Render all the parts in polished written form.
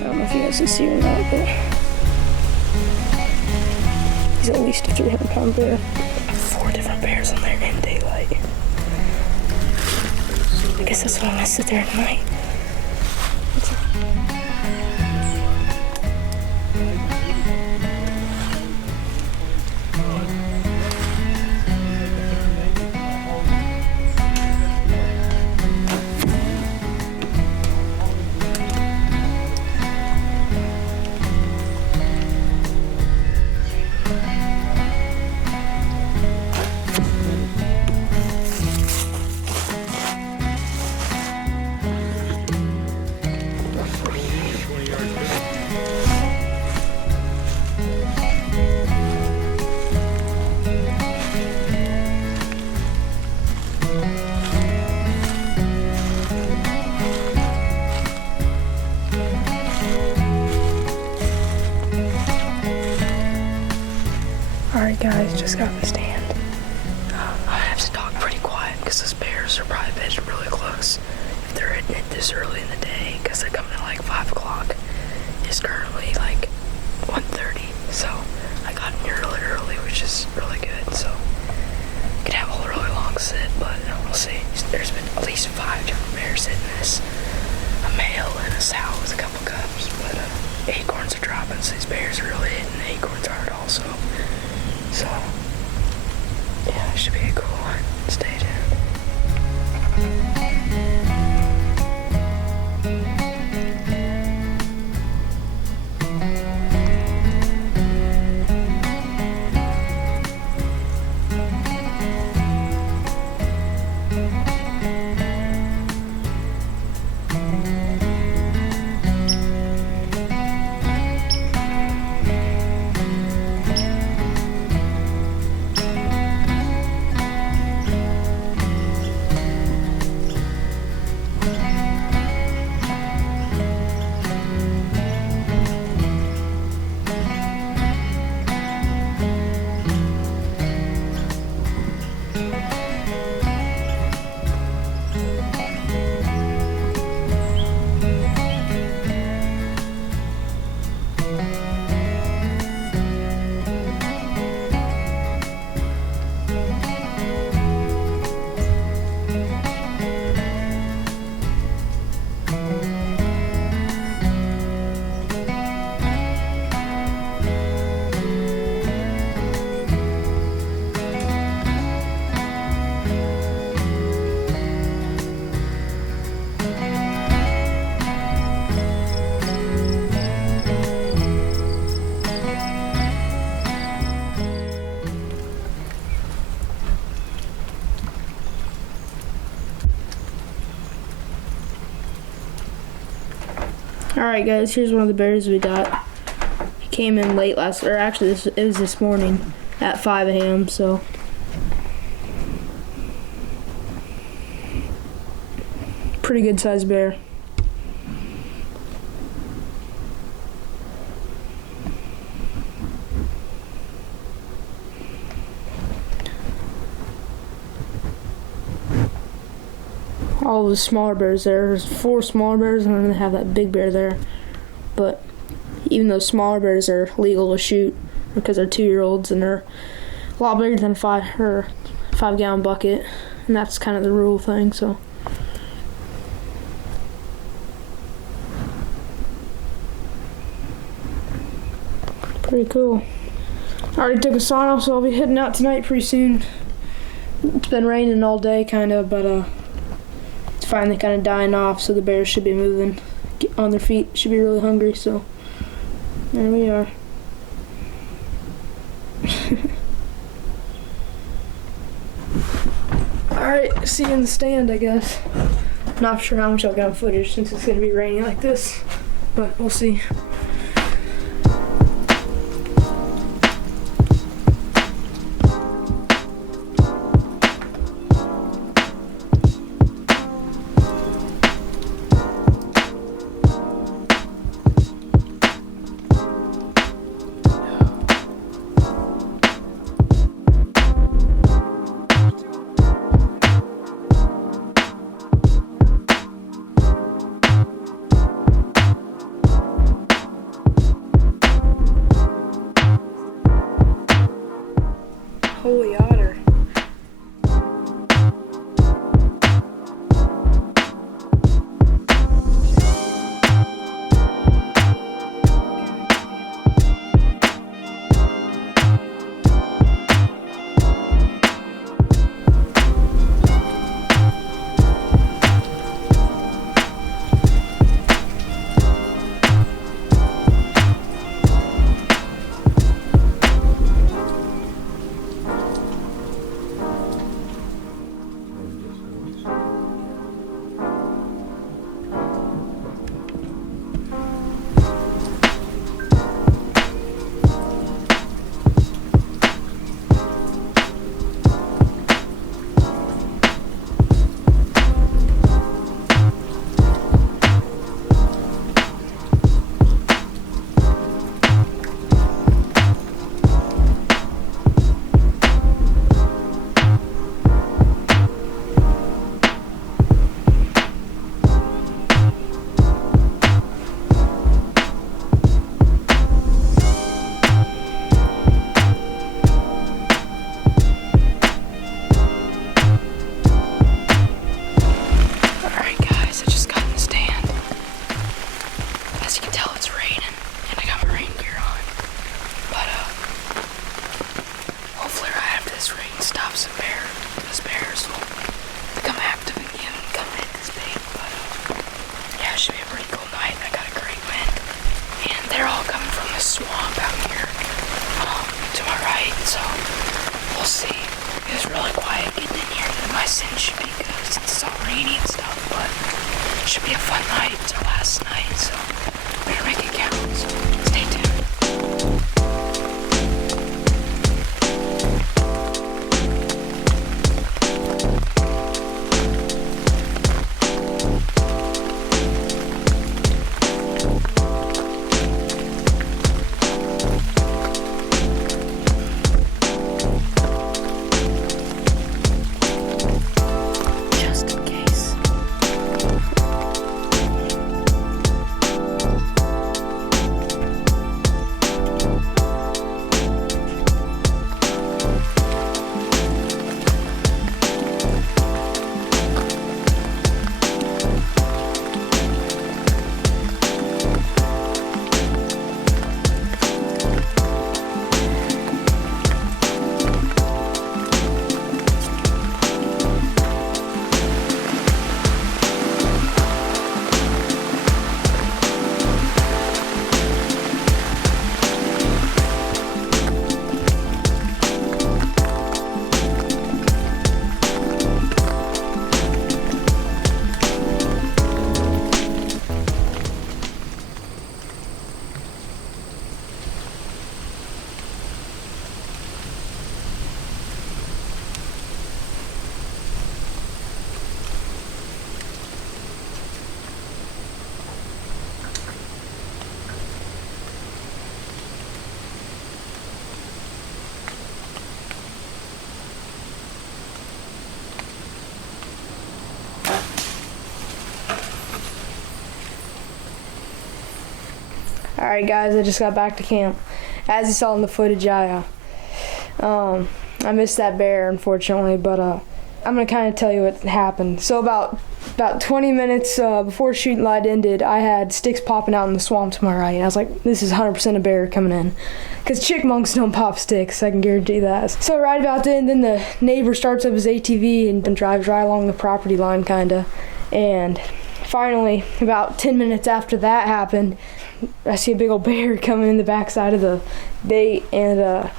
I don't know if you guys can see or not, but he's at least a 300-pound bear. 4 different bears in there in daylight. I guess that's why I'm gonna sit there at night. Alright guys, just got in the stand. I have to talk pretty quiet because those bears are probably bedded really close if they're hitting it this early in the day, because they're coming at like 5 o'clock. It's currently like 1:30, so I got in here really early, which is really good. So I could have a really long sit, but we'll see. There's been at least 5 different bears hitting this. A male and a sow with a couple cubs, but acorns are dropping, so these bears are really hitting the acorns hard also. So, yeah, it should be a cool one. Stay tuned. Alright guys, here's one of the bears we got. He came in late it was this morning at 5 a.m. so pretty good sized bear. All the smaller bears there. There's 4 smaller bears and then they have that big bear there. But even those smaller bears are legal to shoot because they're 2-year-olds and they're a lot bigger than a 5-gallon bucket, and that's kind of the rule thing. So pretty cool. I already took a sign off, so I'll be heading out tonight pretty soon. It's been raining all day kind of, but it's finally kind of dying off, so the bears should be moving on their feet. Should be really hungry, so there we are. Alright, see you in the stand, I guess. Not sure how much I'll get on footage since it's going to be raining like this, but we'll see. as you can tell, it's raining, and I got my rain gear on. But hopefully right after this rain stops, those bears will become active again and come hit this bait. But yeah, it should be a pretty cool night. I got a great wind, and they're all coming from the swamp out here to my right. So we'll see. It was really quiet getting in here. My scent should be good since it's all rainy and stuff, but it should be a fun night. It's our last night, so better make it count. So stay tuned. Alright guys, I just got back to camp. As you saw in the footage, I missed that bear unfortunately, but I'm gonna kind of tell you what happened. So about 20 minutes before shooting light ended, I had sticks popping out in the swamp to my right. And I was like, this is 100% a bear coming in. Because chickmunks don't pop sticks, I can guarantee that. So right about then the neighbor starts up his ATV and drives right along the property line kinda. And finally, about 10 minutes after that happened, I see a big old bear coming in the backside of the bait, and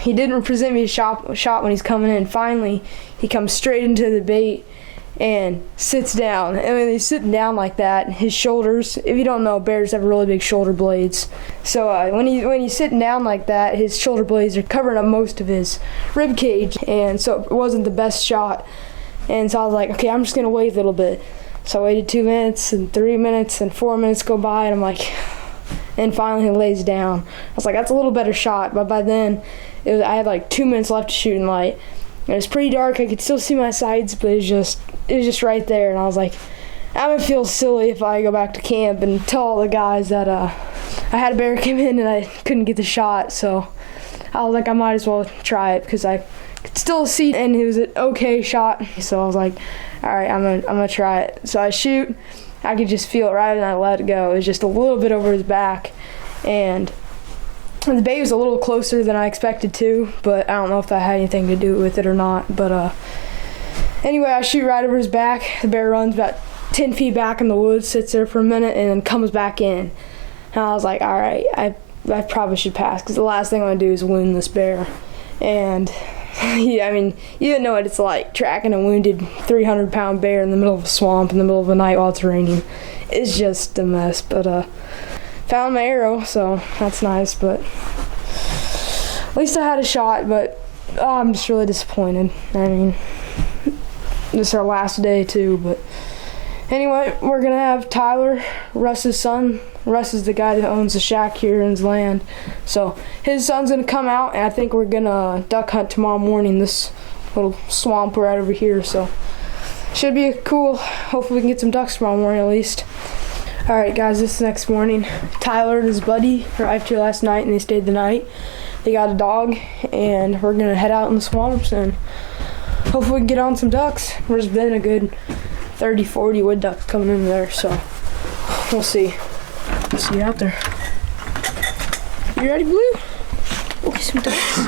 he didn't present me a shot when he's coming in. Finally, he comes straight into the bait and sits down. And when he's sitting down like that, his shoulders, if you don't know, bears have really big shoulder blades. So when he's sitting down like that, his shoulder blades are covering up most of his rib cage, and so it wasn't the best shot. And so I was like, okay, I'm just gonna wait a little bit. So I waited 2 minutes and 3 minutes and 4 minutes go by, and I'm like, and finally he lays down. I was like, that's a little better shot, but by then I had like 2 minutes left to shoot in light. It was pretty dark. I could still see my sides, but it was just right there. And I was like, I'm gonna feel silly if I go back to camp and tell all the guys that I had a bear come in and I couldn't get the shot. So I was like, I might as well try it because I could still see, and it was an okay shot. So I was like, all right, I'm gonna try it. So I shoot. I could just feel it right when I let it go. It was just a little bit over his back, and the bait was a little closer than I expected to, but I don't know if that had anything to do with it or not. But anyway, I shoot right over his back. The bear runs about 10 feet back in the woods, sits there for a minute, and then comes back in. And I was like, all right, I probably should pass, because the last thing I want to do is wound this bear. And yeah, I mean, you didn't know what it's like tracking a wounded 300-pound bear in the middle of a swamp in the middle of the night while it's raining. It's just a mess. But found my arrow, so that's nice. But at least I had a shot. But I'm just really disappointed. I mean, this is our last day too. But anyway, we're gonna have Tyler, Russ's son. Russ is the guy that owns the shack here in his land. So his son's gonna come out, and I think we're gonna duck hunt tomorrow morning, this little swamp right over here. So should be cool. Hopefully we can get some ducks tomorrow morning at least. Alright guys, this next morning, Tyler and his buddy arrived here last night and they stayed the night. They got a dog, and we're gonna head out in the swamps and hopefully we can get on some ducks. There's been a good 30-40 wood ducks coming in there, so we'll see. See you out there. You ready, Blue? We'll get some ducks.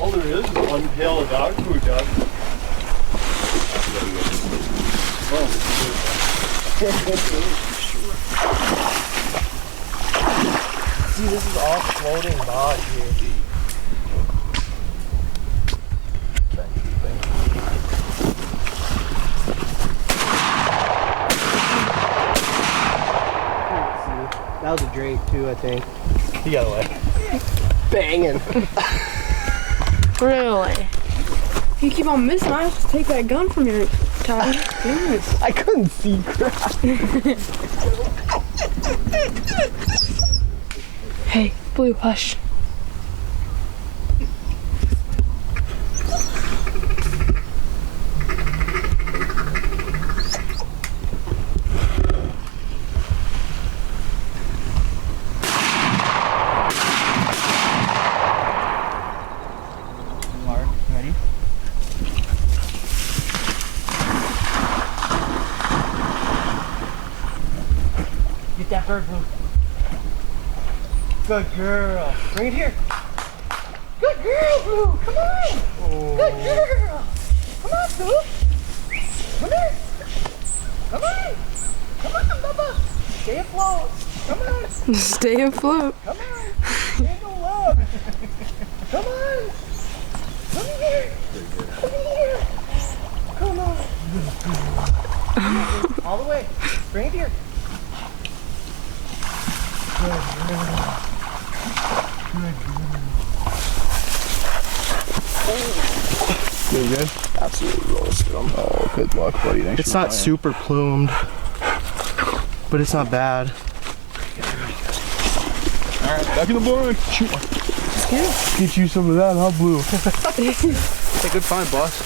All there is one pail of dog food, Doug. See, this is all floating mud here. That was a drake too, I think. He got away. Banging. Really? You keep on missing, I have to take that gun from your Ty. Goodness. I couldn't see crap. Hey, Blue, hush. Mark, ready? Get that bird, Blue. Good girl. Bring it here. Good girl, Blue. Come on. Oh. Good girl. Come on, Blue. Come here. Come on. Come on, Bubba. Stay afloat. Come on. Stay afloat. Come on. Ain't no love. Come on. Come here. Come here. Come on. All the way. Bring it here. Good girl. You good? Absolutely roasted them. Oh, good luck, buddy. Thanks It's for not playing. super plumed, but it's not bad. Alright, back in the barn. Shoot. Get you some of that, huh, Blue? Hey, good find, boss.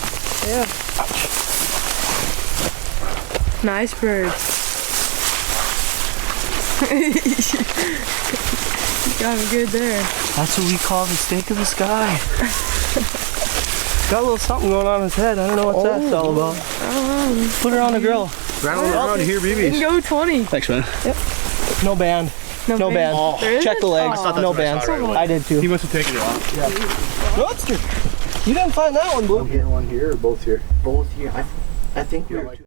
Yeah. Nice bird. You got him good there. That's what we call the steak of the sky. Got a little something going on in his head. I don't know what that's all about. Put her on the grill. Rattle around here, You can BBs. go 20. Thanks, man. No band. No band. Oh, There Check is? the legs. Oh. No band. right. I did too. He must have taken it off. Roadster. You didn't find that one, Blue. Here, one here, or both here? Both here. I think we were.